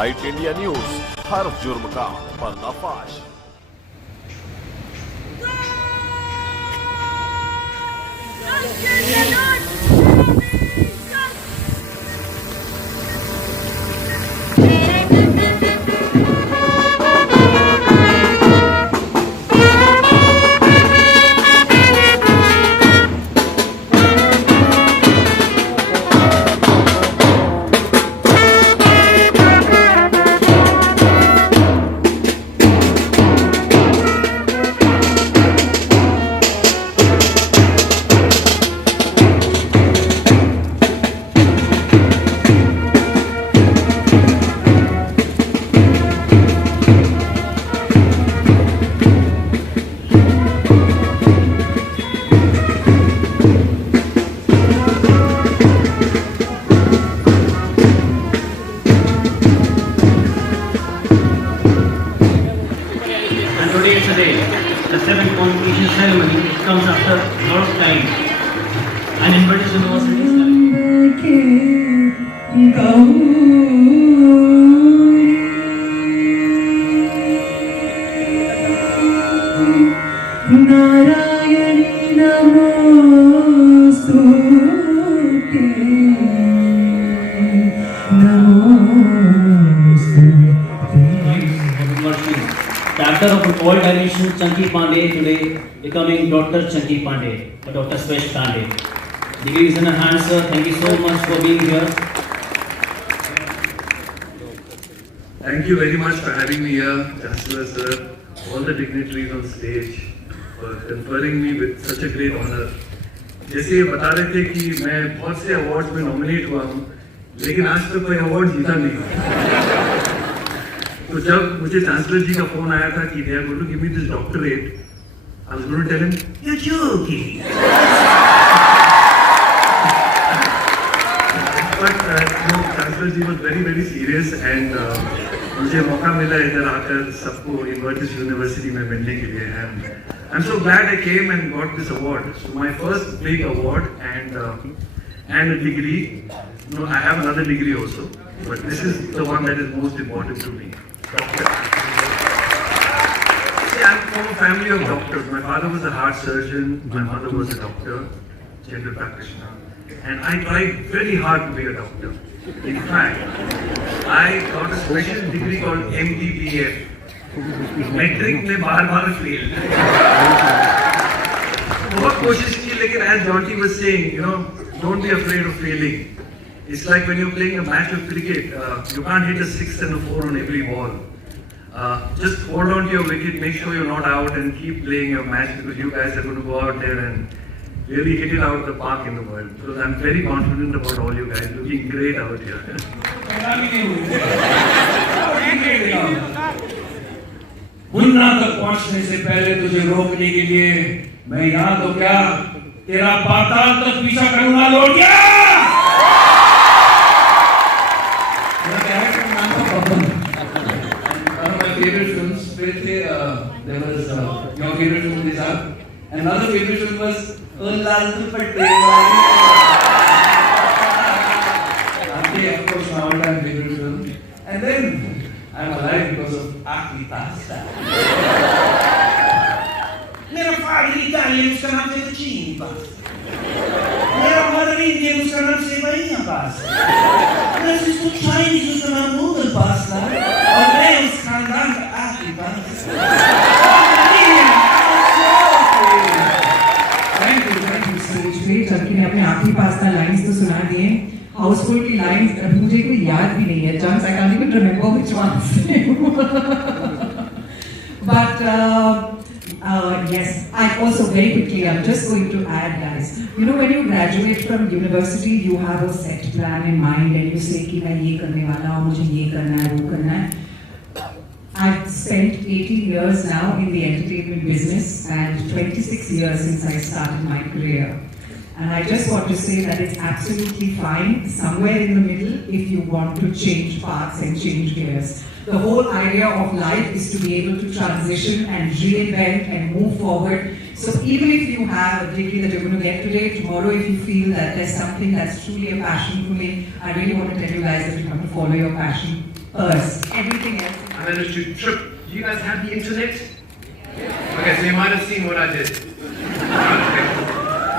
Bright India news, हर जुर्म का पर्दाफाश। The seventh convocation ceremony, it comes after a lot of time. And in British universities, Narayani Namostute the actor of all dimensions, Chunky Pandey, today becoming Dr. Chunky Pandey, or Dr. Swesh Pandey. Degree is in her hands, sir. Thank you so much for being here. Thank you very much for having me here, Chancellor sir, all the dignitaries on stage, for conferring me with such a great honor. जैसे ये बता रहे थे कि मैं बहुत से awards में नॉमिनेट हुआ हूँ, लेकिन आज तक कोई अवार्ड जीता नहीं हूँ। तो जब मुझे चांसलर जी का फोन आया था कि they are going to give me this doctorate, I was going to tell him, you're joking. But no, Chancellor ji was very very serious and मुझे मौका मिला इधर आकर सबको इन्वर्टिस यूनिवर्सिटी में मिलने के लिए and I'm so glad I came and got this award. So my first big award and a degree. No, I have another degree also, but this is the one that is most important to me. Doctor. See, I'm from a family of doctors. My father was a heart surgeon, my mother was a doctor, general practitioner, and I tried very hard to be a doctor. In fact, I got a special degree called MBBF. Metric में बार fail. बहुत कोशिश की, लेकिन as Jonty was saying, don't be afraid of failing. It's like when you're playing a match of cricket, you can't hit a 6 and a 4 on every ball. Just hold on to your wicket, make sure you're not out and keep playing your match because you guys are going to go out there and really hit it out of the park in the world. So I'm very confident about all you guys, looking great out here. Munna तक पहुंचने से पहले तुझे रोकने के लिए मैं यहाँ तो क्या तेरा पाताल तक पीछा करूंगा लौट गया। One of my favorite films, there was your favorite film is up. Another favorite film was Lal Dupatte. Of course, my all-time favorite film. And then I'm alive because of Aakhi Pasta. मेरा father Italian, उसका नाम से Chini Pasta. मेरा mother Indian, उसका नाम से Sevaiya Pasta. मेरा sister Chinese, उसका नाम Noodle Pasta. और मैं उस खानदान का Aakhi Pasta. Thank you so much. Chunky ने अपने आखिरी पास्ता लाइंस तो सुना दिए, हाउसफुल की लाइंस मुझे कोई याद भी नहीं है, Chunks, I can't even remember which ones. But yes, I also very quickly, I'm just going to add, guys. When you graduate from university, you have a set plan in mind and you say कि मैं ये करने वाला हूँ, मुझे ये करना है, वो करना है. I've spent 18 years now in the entertainment business and 26 years since I started my career. And I just want to say that it's absolutely fine somewhere in the middle if you want to change paths and change gears. The whole idea of life is to be able to transition and reinvent and move forward. So even if you have a degree that you're going to get today, tomorrow if you feel that there's something that's truly a passion for me, I really want to tell you guys that you have to follow your passion. Purse. Everything else. I managed to trip. Do you guys have the internet? Okay, so you might have seen what I did.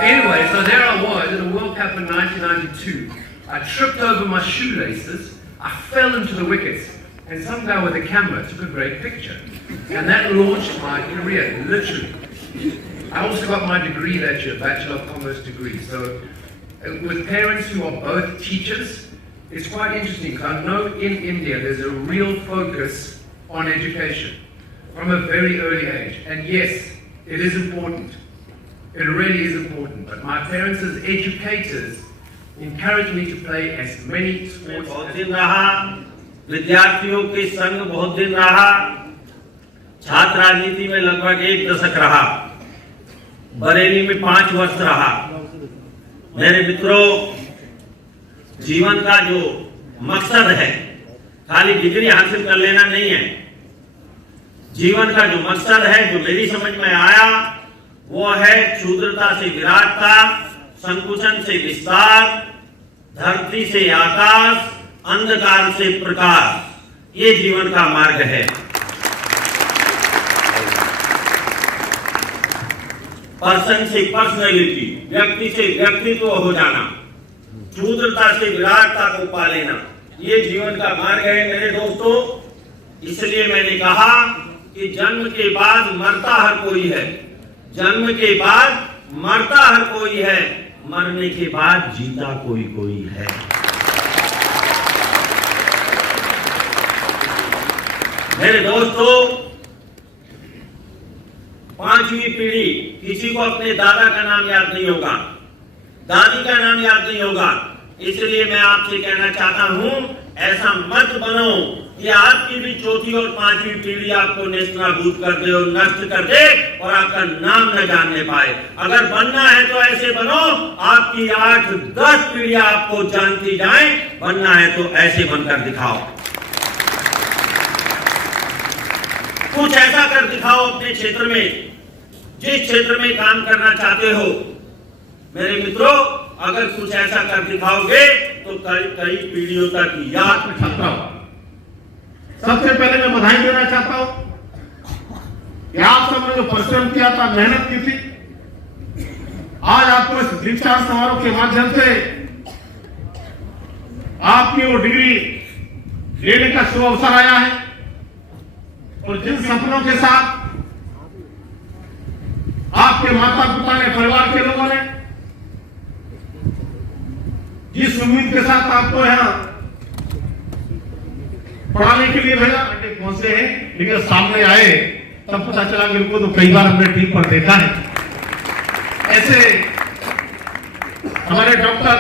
Anyway, so there I was at the World Cup in 1992. I tripped over my shoelaces, I fell into the wickets, and some guy with a camera took a great picture. And that launched my career, literally. I also got my degree that year, Bachelor of Commerce degree. So with parents who are both teachers, it's quite interesting because I know in India there's a real focus on education from a very early age. And yes, it is important. It really is important. But my parents as educators encouraged me to play as many sports बहुत as दिन रहा, विद्यार्थियों के संग बहुत दिन रहा, छात्र राजनीति में लगभग 1 दशक रहा, बरेली में 5 वर्ष रहा। मेरे मित्रों, जीवन का जो मकसद है खाली डिग्री हासिल कर लेना नहीं है। जीवन का जो मकसद है, जो मेरी समझ में आया, वो है क्षुद्रता से विराटता, संकुचन से विस्तार, धरती से आकाश, अंधकार से प्रकाश। ये जीवन का मार्ग है। पर्सन से पर्सनैलिटी, व्यक्ति से व्यक्तित्व हो जाना, क्षुद्रता से विराटता को पा लेना, ये जीवन का मार्ग है मेरे दोस्तों। इसलिए मैंने कहा कि जन्म के बाद मरता हर कोई है, जन्म के बाद मरता हर कोई है, मरने के बाद जीता कोई कोई है। मेरे दोस्तों, 5वीं पीढ़ी, किसी को अपने दादा का नाम याद नहीं होगा, दादी का नाम याद नहीं होगा। इसलिए मैं आपसे कहना चाहता हूं, ऐसा मत बनो कि आपकी भी चौथी और 5वीं पीढ़ी आपको नेस्तनाबूद कर दे और नष्ट कर दे और आपका नाम न जानने पाए। अगर बनना है तो ऐसे बनो, आपकी 8-10 पीढ़ियां आपको जानती जाएं। बनना है तो ऐसे बनकर दिखाओ, कुछ ऐसा कर दिखाओ अपने क्षेत्र में, जिस क्षेत्र में काम करना चाहते हो। मेरे मित्रों, अगर कुछ ऐसा कर दिखाओगे तो कई पीढ़ियों तक याद छात्रा सबसे पहले मैं बधाई देना चाहता हूं कि आप सबने जो परिश्रम किया था, मेहनत की थी, आज आपको इस दीक्षांत समारोह के माध्यम से आपकी वो डिग्री लेने का शुभ अवसर आया है। और जिन सपनों के साथ आपके माता पिता ने, परिवार के लोगों ने, जिस उम्मीद के साथ आपको यहाँ पढ़ाने के लिए भेजा, पहुंचे हैं, लेकिन सामने आए तब पता चला कि उनको तो कई बार हमने टीवी पर देखा है। ऐसे हमारे डॉक्टर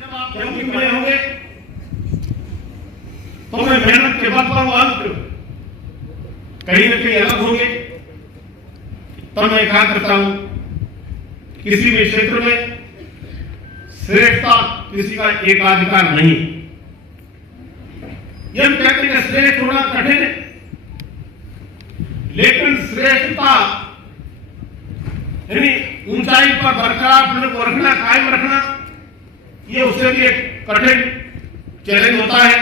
जब आप क्योंकि मिले होंगे तो मैं मेहनत के बल पर अंक कहीं न कहीं अलग होंगे। तो मैं कहा करता हूं, किसी भी क्षेत्र में श्रेष्ठता किसी का एकाधिकार नहीं। ये हम कहते हैं श्रेष्ठ होना कठिन है, लेकिन श्रेष्ठता यानी ऊंचाई पर बरकरार अपने को रखना, कायम रखना, ये उससे भी एक कठिन चैलेंज होता है।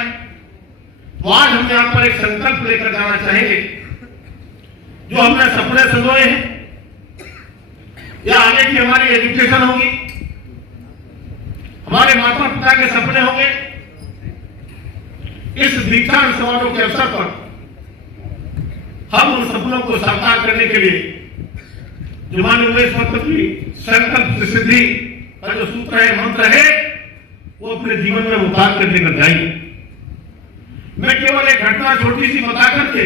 तो आज हम यहां पर एक संकल्प लेकर जाना चाहेंगे, जो हमने सपने संजोए हैं या आगे की हमारी एजुकेशन होगी, हमारे माता पिता के सपने होंगे। इस दीक्षांत समारोह के अवसर पर हम उन सपनों को साकार करने के लिए जो माननीय उपराष्ट्रपति की संकल्प सिद्धि का जो सूत्र है, मंत्र है, वो अपने जीवन में उतार कर लेकर जाएंगे। मैं केवल एक घटना छोटी सी बता करके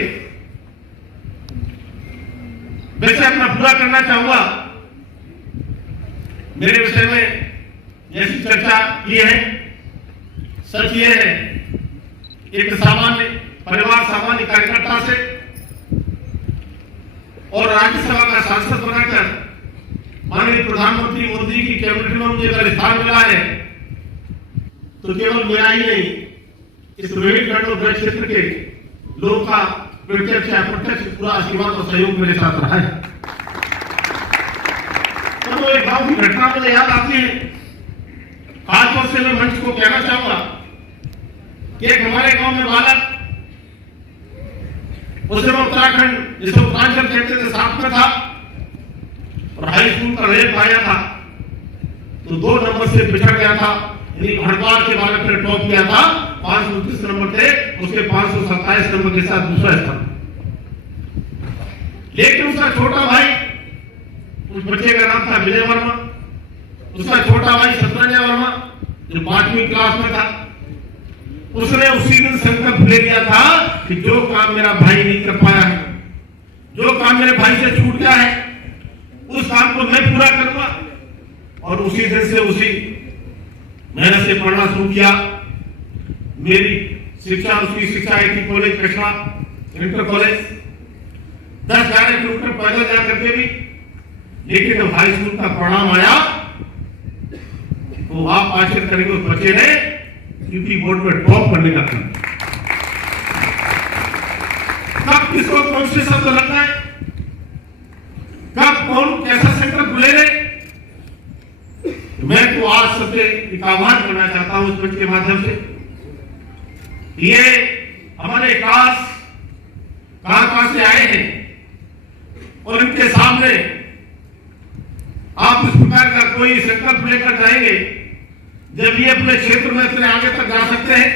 वैसे अपना पूरा करना चाहूंगा। मेरे विषय में जैसी चर्चा की है, सच ये है, एक सामान्य परिवार, सामान्य कार्यकर्ता से और राज्यसभा का सांसद बनाकर माननीय प्रधानमंत्री मोदी की कैबिनेट में मुझे अगर स्थान मिला है, तो केवल मेरा ही नहीं, इस रोहितगढ़ और ब्रज क्षेत्र के लोगों का प्रत्यक्ष या अप्रत्यक्ष पूरा आशीर्वाद और सहयोग मेरे साथ रहा है। तो एक गांव की घटना मुझे याद आती है। खासतौर से मैं मंच को कहना चाहूंगा कि एक हमारे गांव में बालक उस समय उत्तराखंड जिसे उत्तरांचल कहते थे साथ में था और हाई स्कूल का रैंक आया था तो 2 नंबर से पिछड़ गया था। हरिद्वार के बारे में टॉप किया था, 529 नंबर थे, उसके 527 नंबर के साथ दूसरा स्थान। लेकिन उसका छोटा भाई, उस बच्चे का नाम था विजय वर्मा, उसका छोटा भाई शतरंजय वर्मा जो 5वीं क्लास में था, उसने उसी दिन संकल्प ले लिया था कि जो काम मेरा भाई नहीं कर पाया है, जो काम मेरे भाई से छूट गया है, उस काम को मैं पूरा करूंगा। और उसी दिन से उसी मेहनत से पढ़ना शुरू किया। मेरी शिक्षा, उसकी शिक्षा IIT कॉलेज कचरा इंटर कॉलेज 10-11 किलोमीटर पैदल जा करके भी। लेकिन जब हाई स्कूल का परिणाम आया तो आप आश्चर्य करेंगे, उस बच्चे ने यूपी बोर्ड में टॉप करने का काम। कब किसको कौन से शब्द लगना है, कब कौन कैसा संकल्प ले ले, मैं तो आज सबसे एक आह्वान करना चाहता हूं इस मंच के माध्यम से। ये हमारे क्लास कहां से आए हैं और इनके सामने आप इस प्रकार का कोई संकल्प लेकर जाएंगे, जब ये अपने क्षेत्र में इतने आगे तक जा सकते हैं।